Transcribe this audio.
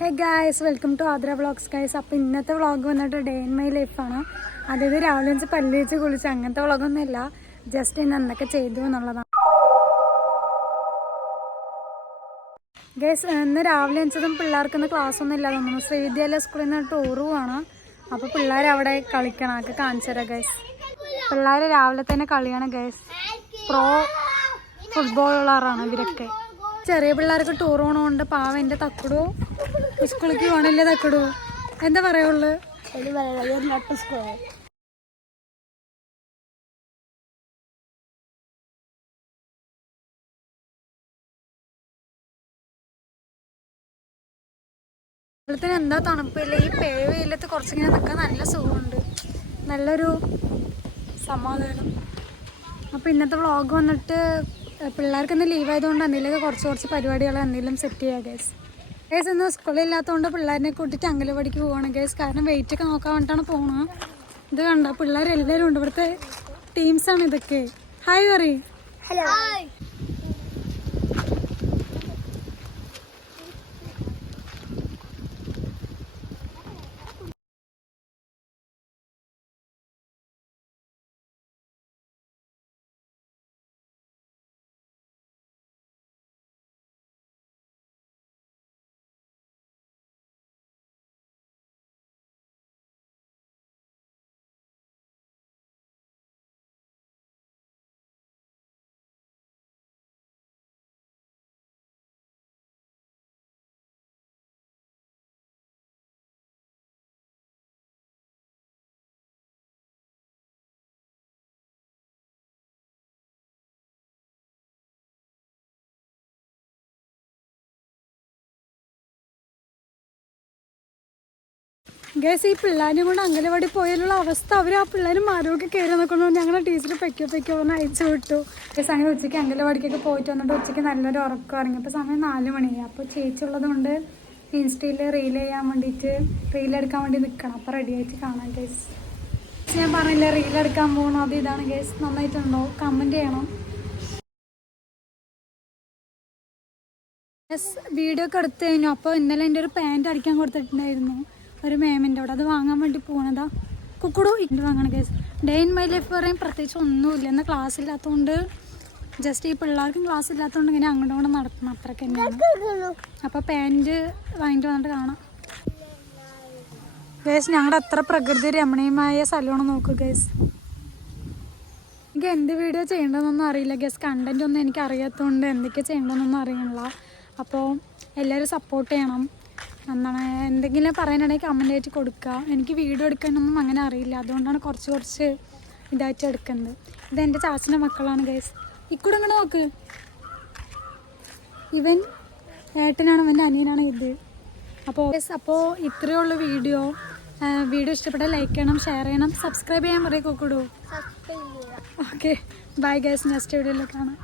Hey guys, welcome to Aadra vlogs guys. അപ്പോൾ ഇന്നത്തെ vlog വന്നിട്ട് ഡേ ഇൻ മൈ ലൈഫാണ്. അതായത് രാവിലെ വെച്ച് പല്ല് വെച്ച് കുളിച്ച് അങ്ങനത്തെ വ്ളോഗൊന്നും ഇല്ല, ജസ്റ്റ് ഇന്ന് എന്തൊക്കെ ചെയ്തു എന്നുള്ളതാണ്. ഗായ്സ്, ഇന്ന് രാവിലെ വെച്ചതും പിള്ളേർക്കൊന്നും ക്ലാസ്സൊന്നും ഇല്ല തോന്നുന്നു. ശ്രീവിദ്യാലയ സ്കൂളിൽ നിന്ന് ടൂർ പോവാണ്. അപ്പോൾ പിള്ളേർ അവിടെ കളിക്കണം, അതൊക്കെ കാണിച്ചു തരാം ഗായ്സ്. പിള്ളേർ രാവിലെ തന്നെ കളിയാണ് ഗായ്സ്. പ്രോ ഫുട്ബോളറാണ് ഇവരൊക്കെ. ചെറിയ പിള്ളേർക്ക് ടൂർ പോകണമുണ്ട്. പാവ എൻ്റെ തക്കടു സ്കൂളിലേക്ക് പോകണില്ലേ? തക്കടു എന്താ പറയുള്ളു? വെള്ളത്തിന് എന്താ തണുപ്പില്ല. ഈ വെയിലത്ത് കുറച്ചിങ്ങനെ നിൽക്കാൻ നല്ല സുഖമുണ്ട്, നല്ലൊരു സമാധാനം. അപ്പോൾ ഇന്നത്തെ വ്ളോഗ് വന്നിട്ട് പിള്ളേർക്ക് ഇന്ന് ലീവ് ആയതുകൊണ്ട് എന്തെങ്കിലുമൊക്കെ കുറച്ച് പരിപാടികൾ എന്തെങ്കിലും സെറ്റ് ചെയ്യാം ഗൈസ്. ഗൈസ്, ഇന്ന് സ്കൂളില്ലാത്തതുകൊണ്ട് പിള്ളേരെ കൂട്ടിയിട്ട് അങ്കലവാടിക്ക് പോവാണ് ഗൈസ്. കാരണം വെയിറ്റ് ഒക്കെ നോക്കാൻ വേണ്ടിയിട്ടാണ് പോകണം. ഇത് കണ്ടോ, പിള്ളേരെല്ലാവരും ഉണ്ട്. ഇവിടുത്തെ ടീംസാണ് ഇതൊക്കെ. ഹായ് പറ. ഹലോ. ഗൈസ്, ഈ പിള്ളേരും കൊണ്ട് അങ്കലവാടി പോയാലുള്ള അവസ്ഥ, അവർ ആ പിള്ളേരും മരമൊക്കെ കയറി നിൽക്കുന്നു. ഞങ്ങളുടെ ടീച്ചർ പെക്കോ പറഞ്ഞ് അയച്ചു വിട്ടു. ഗൈസ്, അങ്ങനെ ഉച്ചയ്ക്ക് അങ്കലവാടിക്കൊക്കെ പോയിട്ട് വന്നിട്ട് ഉച്ചയ്ക്ക് നല്ലൊരു ഉറക്കം ഇറങ്ങി. അപ്പോൾ സമയം 4 മണിയായി. അപ്പോൾ ചേച്ചി ഉള്ളത് കൊണ്ട് ഇൻസ്റ്റയിൽ റീൽ ചെയ്യാൻ വേണ്ടിയിട്ട്, റീലെടുക്കാൻ വേണ്ടി നിൽക്കണം. അപ്പോൾ റെഡി ആയിട്ട് കാണാം ഗൈസ്. ഞാൻ പറഞ്ഞില്ല റീലെടുക്കാൻ പോകണം, അത് ഇതാണ് ഗൈസ്. നന്നായിട്ടുണ്ടോ? കമൻറ്റ് ചെയ്യണം. യെസ്, വീഡിയോ ഒക്കെ എടുത്തു കഴിഞ്ഞു. അപ്പോൾ ഇന്നലെ എൻ്റെ ഒരു പാൻറ്റ് അടിക്കാൻ കൊടുത്തിട്ടുണ്ടായിരുന്നു ഒരു മേമിൻ്റെ അവിടെ, അത് വാങ്ങാൻ വേണ്ടി പോകണതാ. കുക്കുടു ഇത് വാങ്ങണം guys. Day in my life പറയും പ്രത്യേകിച്ച് ഒന്നുമില്ല. എന്നാൽ ക്ലാസ് ഇല്ലാത്തതുകൊണ്ട്, ജസ്റ്റ് ഈ പിള്ളേർക്കും ക്ലാസ് ഇല്ലാത്തതുകൊണ്ട് ഇങ്ങനെ അങ്ങോട്ടും ഇങ്ങോട്ടും നടക്കണം, അത്രയ്ക്ക് തന്നെയാണ്. അപ്പോൾ പാൻറ്റ് വാങ്ങിയിട്ട് വന്നിട്ട് കാണാം ഗൈസ്. ഞങ്ങളുടെ അത്ര പ്രകൃതി രമണീയമായ സ്ഥലമാണ് നോക്കുക ഗൈസ്. എനിക്ക് എന്ത് വീഡിയോ ചെയ്യേണ്ടതെന്നൊന്നും അറിയില്ല ഗൈസ്. കണ്ടൻറ്റ് ഒന്നും എനിക്ക് അറിയാത്തതുകൊണ്ട് എന്തൊക്കെ ചെയ്യേണ്ടതെന്നൊന്നും അറിയണില്ല. അപ്പോൾ എല്ലാവരും സപ്പോർട്ട് ചെയ്യണം. എന്താണ് എന്തെങ്കിലും പറയാനാണെങ്കിൽ കമൻ്റ് ആയിട്ട് കൊടുക്കുക. എനിക്ക് വീഡിയോ എടുക്കാനൊന്നും അങ്ങനെ അറിയില്ല, അതുകൊണ്ടാണ് കുറച്ച് ഇതായിട്ട് എടുക്കുന്നത്. ഇതെൻ്റെ ചാച്ചൻ്റെ മക്കളാണ് ഗൈസ്. ഇക്കൂടെ ഇങ്ങനെ നോക്ക്, ഇവൻ ഏട്ടനാണ്, ഇവൻ്റെ അനിയനാണ് ഇത്. അപ്പോൾ ഇത്രയേ ഉള്ളൂ വീഡിയോ. ഇഷ്ടപ്പെട്ടാൽ ലൈക്ക് ചെയ്യണം, ഷെയർ ചെയ്യണം, സബ്സ്ക്രൈബ് ചെയ്യാൻ പറയും. കൊക്കിടൂ. Okay, bye guys. നെക്സ്റ്റ് വീഡിയോയിൽ കാണാം.